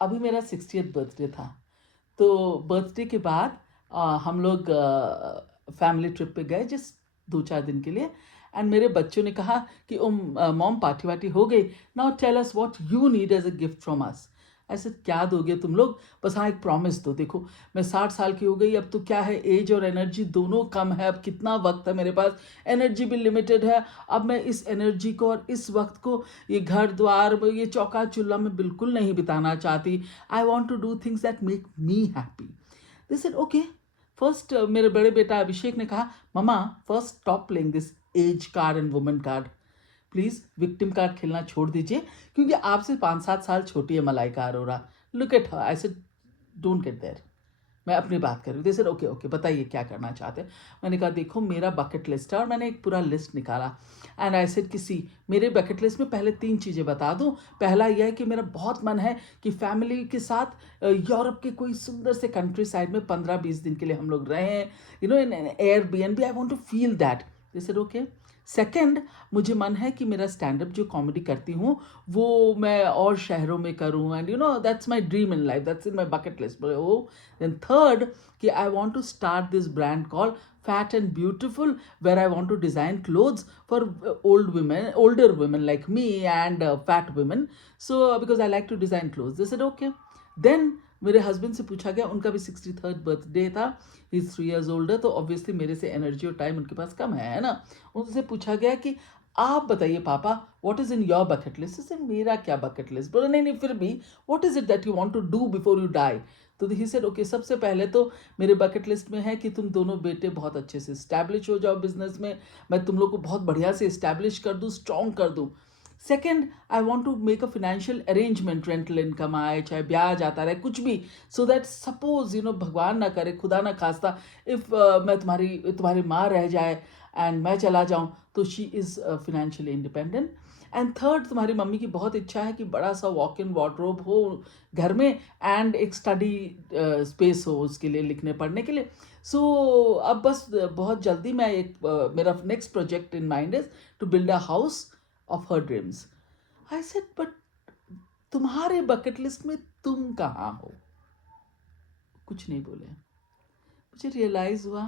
अभी मेरा 60th birthday था। तो बर्थडे के बाद हम लोग फैमिली ट्रिप पे गए जस्ट 2-4 दिन के लिए। एंड मेरे बच्चों ने कहा कि मॉम पार्टी वार्टी हो गई, now tell us what you need as a gift from us. ऐसे क्या दोगे तुम लोग, बस हाँ एक प्रॉमिस दो। देखो मैं 60 साल की हो गई, अब तो क्या है, एज और एनर्जी दोनों कम है, अब कितना वक्त है मेरे पास, एनर्जी भी लिमिटेड है। अब मैं इस एनर्जी को और इस वक्त को ये घर द्वार ये चौका चूल्हा में बिल्कुल नहीं बिताना चाहती। I want to do things that make me happy. They said okay. First मेरे बड़े बेटा अभिषेक ने कहा, mama first stop playing this age card and women card, please victim card खेलना छोड़ दीजिए, क्योंकि आपसे 5-7 साल छोटी है Malaika Arora. Look at her. I said don't get there. मैं अपनी बात कर रही हूँ। सर ओके ओके बताइए क्या करना चाहते हैं। मैंने कहा देखो मेरा बकेट लिस्ट है, और मैंने एक पूरा लिस्ट निकाला। एंड आई सेड कि सी, मेरे बकेट लिस्ट में पहले 3 चीज़ें बता दूँ। पहला यह है कि मेरा बहुत मन है कि फैमिली के साथ यूरोप के कोई सुंदर से कंट्री साइड में 15-20 दिन के लिए हम लोग रहें, you know in Airbnb. I want to feel that. They said okay. Second, मुझे मन है कि मेरा स्टैंड अप जो कॉमेडी करती हूँ वो मैं और शहरों में करूँ, and you know that's my dream in life, that's in my bucket list. बोले ओ। देन थर्ड, कि I want to start this brand call fat and beautiful, where I want to design clothes for older women like me and fat women, so because I like to design clothes. They said okay. Then मेरे husband से पूछा गया, उनका भी 63rd birthday था, he is 3 years older, तो obviously मेरे से एनर्जी और टाइम उनके पास कम है ना। उनसे पूछा गया कि आप बताइए पापा, what is in your bucket list. से मेरा क्या बकेट लिस्ट, बोला नहीं नहीं फिर भी what is it that you want to do before you die. तो ही सेड ओके, सबसे पहले तो मेरे बकेट लिस्ट में है कि तुम दोनों बेटे बहुत अच्छे से इस्टेब्लिश हो जाओ बिजनेस में, मैं तुम लोग को बहुत बढ़िया से इस्टेब्लिश कर दूँ, स्ट्रॉन्ग कर दूँ। Second, I want to make a financial arrangement, rental income आए चाहे ब्याज आता रहे कुछ भी, so that suppose you know भगवान ना करे, खुदा ना खास्ता, इफ मैं तुम्हारी माँ रह जाए एंड मैं चला जाऊँ, तो she is financially independent. And third, तुम्हारी मम्मी की बहुत इच्छा है कि बड़ा सा वॉक इन वार्डरोब हो घर में, एंड एक स्टडी स्पेस हो उसके लिए, लिखने पढ़ने के लिए। सो अब बस बहुत जल्दी मैं मेरा next project in mind is to build a house of her dreams. I said but तुम्हारे बकेट लिस्ट में तुम कहाँ हो। कुछ नहीं बोले। मुझे रियलाइज हुआ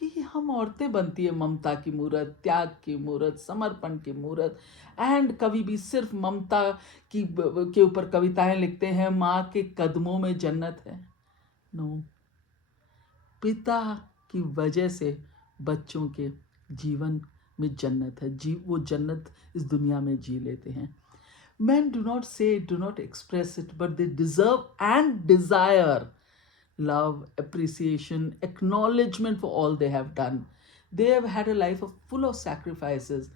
कि हम औरतें बनती है ममता की मूरत, त्याग की मूरत, समर्पण की मूरत, एंड कभी भी सिर्फ ममता की के ऊपर कविताएं लिखते हैं, माँ के कदमों में जन्नत है। नो, पिता की वजह से बच्चों के जीवन में जन्नत है, वो जन्नत इस दुनिया में जी लेते हैं। Men do not say it, do not express it, but they deserve and desire love, appreciation, acknowledgement for all they have done. They have had a life of full of sacrifices,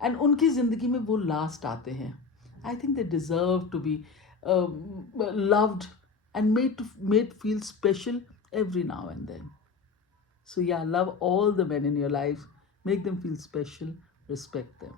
and उनकी ज़िंदगी में वो last आते हैं. I think they deserve to be loved and made feel special every now and then. So yeah, love all the men in your life, make them feel special, respect them.